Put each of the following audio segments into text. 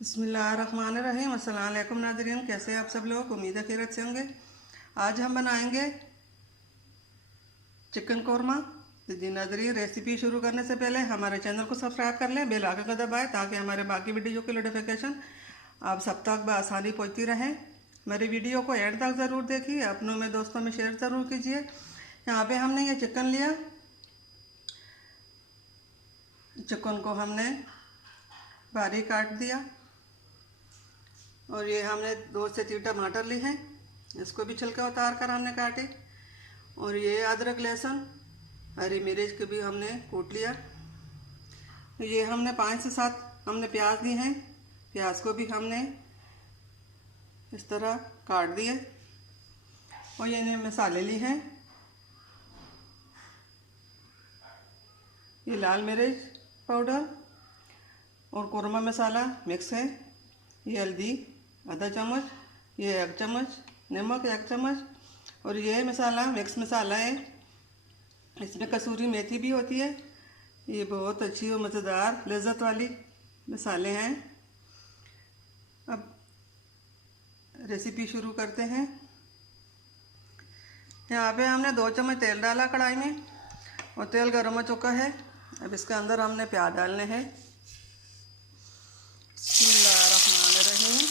बिस्मिल्लाहिर्रहमानिर्रहीम। अस्सलाम वालेकुम नाज़रीन, कैसे आप सब लोग? उम्मीद है खैरियत से होंगे। आज हम बनाएंगे चिकन कौरमा। तो जी नाज़रीन, रेसिपी शुरू करने से पहले हमारे चैनल को सब्सक्राइब कर लें, बेल आइकन को दबाएं ताकि हमारे बाकी वीडियो की नोटिफिकेशन आप सब तक बआसानी पहुँचती रहें। मेरी वीडियो को एंड तक ज़रूर देखिए, अपनों में दोस्तों में शेयर ज़रूर कीजिए। यहाँ पे हमने ये चिकन लिया। चिकन को हमने बारीक काट दिया और ये हमने 2 से 3 टमाटर लिए हैं, इसको भी छिलका उतार कर हमने काटे। और ये अदरक लहसुन हरी मिर्च को भी हमने कूट लिया। ये हमने 5 से 7 हमने प्याज लिए हैं, प्याज को भी हमने इस तरह काट दिए। और ये मसाले लिए हैं, ये लाल मिर्च पाउडर और कौरमा मसाला मिक्स है। ये हल्दी आधा चम्मच, ये 1 चम्मच, नमक 1 चम्मच और ये मसाला मिक्स मसाला है। इसमें कसूरी मेथी भी होती है। ये बहुत अच्छी और मज़ेदार लज़्ज़त वाली मसाले हैं। अब रेसिपी शुरू करते हैं। यहाँ पे हमने 2 चम्मच तेल डाला कढ़ाई में और तेल गर्म हो चुका है। अब इसके अंदर हमने प्याज डालने हैं। बिस्मिल्लाहिर्रहमानिर्रहीम।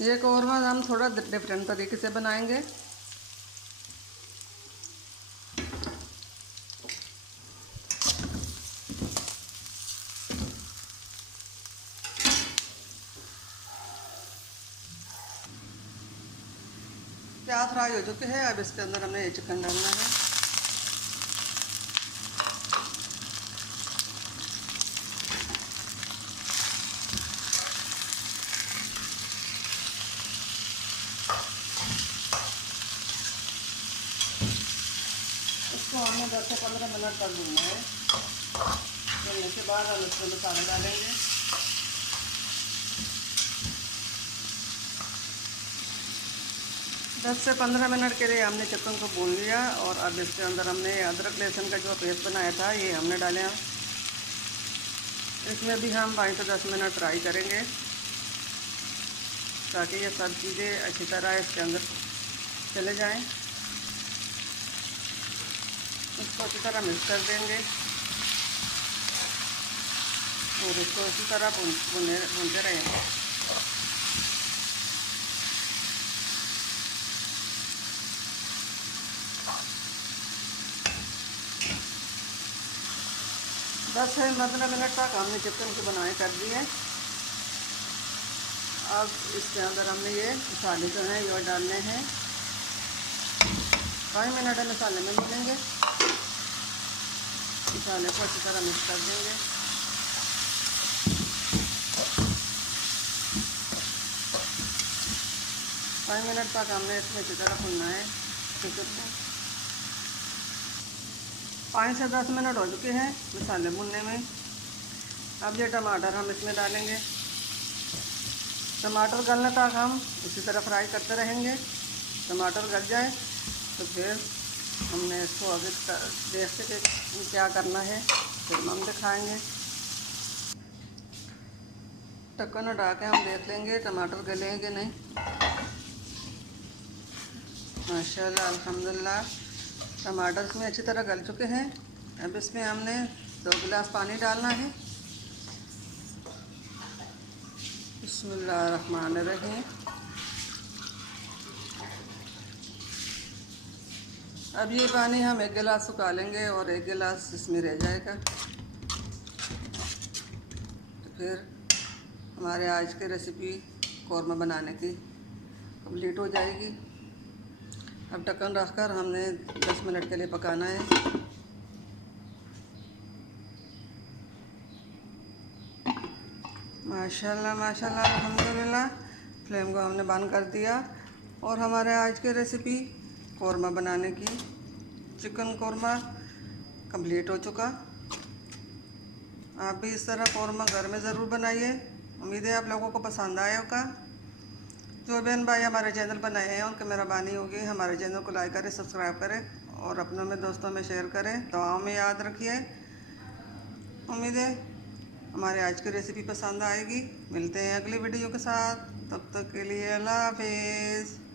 ये कौरमा हम थोड़ा डिफरेंट तरीके से बनाएंगे। प्याज फ्राई हो चुके हैं। अब इसके अंदर हमने ये चिकन डालना है। इसको हमने 10 से 15 मिनट कर भूनना है। भूनने के बाद हम इसमें मसाले डालेंगे। दस से 15 मिनट के लिए हमने चिकन को भून लिया और अब इसके अंदर हमने अदरक लहसुन का जो पेस्ट बनाया था ये हमने डाले। इसमें भी हम 5 से 10 मिनट फ्राई करेंगे ताकि ये सब चीज़ें अच्छी तरह इसके अंदर चले जाएं। इसको अच्छी तरह मिक्स कर देंगे और इसको इसी तरह भूनते रहेंगे। दस से 15 मिनट तक हमने चिकन को बनाए कर दिए। अब इसके अंदर हमने ये मसाले जो हैं ये डालने हैं। 5 मिनट मसाले में भूनेंगे। मसाले को अच्छी तरह मिक्स कर देंगे। पाँच मिनट तक हमने इसमें अच्छी तरह भूनना है चिकन को। 5 से 10 मिनट हो चुके हैं मसाले भूनने में। अब ये टमाटर हम इसमें डालेंगे। टमाटर गलने तक हम इसी तरह फ्राई करते रहेंगे। टमाटर गल जाए तो फिर हमने इसको आगे देखते कि क्या करना है, फिर हम दिखाएंगे। ढक्कन हटा के हम देख लेंगे टमाटर गले हैं कि नहीं। माशाल्लाह अल्हम्दुलिल्लाह टमाटर इसमें अच्छी तरह गल चुके हैं। अब इसमें हमने 2 गिलास पानी डालना है। बिस्मिल्लाहिर्रहमानिर्रहीम। अब ये पानी हम 1 गिलास सुखा लेंगे और 1 गिलास इसमें रह जाएगा। तो फिर हमारे आज की रेसिपी कौरमा बनाने की कंप्लीट हो जाएगी। अब ढक्कन रखकर हमने 10 मिनट के लिए पकाना है। माशाल्लाह माशाल्लाह अल्हम्दुलिल्लाह। फ्लेम को हमने बंद कर दिया और हमारे आज की रेसिपी कौरमा बनाने की चिकन कौरमा कंप्लीट हो चुका। आप भी इस तरह कौरमा घर में ज़रूर बनाइए। उम्मीद है आप लोगों को पसंद आया होगा। जो बहन भाई हमारे चैनल पर नए हैं उनकी मेहरबानी होगी हमारे चैनल को लाइक करें, सब्सक्राइब करें और अपनों में, दोस्तों में शेयर करें, दुआओं में याद रखिए। उम्मीद है हमारे आज की रेसिपी पसंद आएगी। मिलते हैं अगली वीडियो के साथ, तब तक के लिए अल्लाह हाफिज़।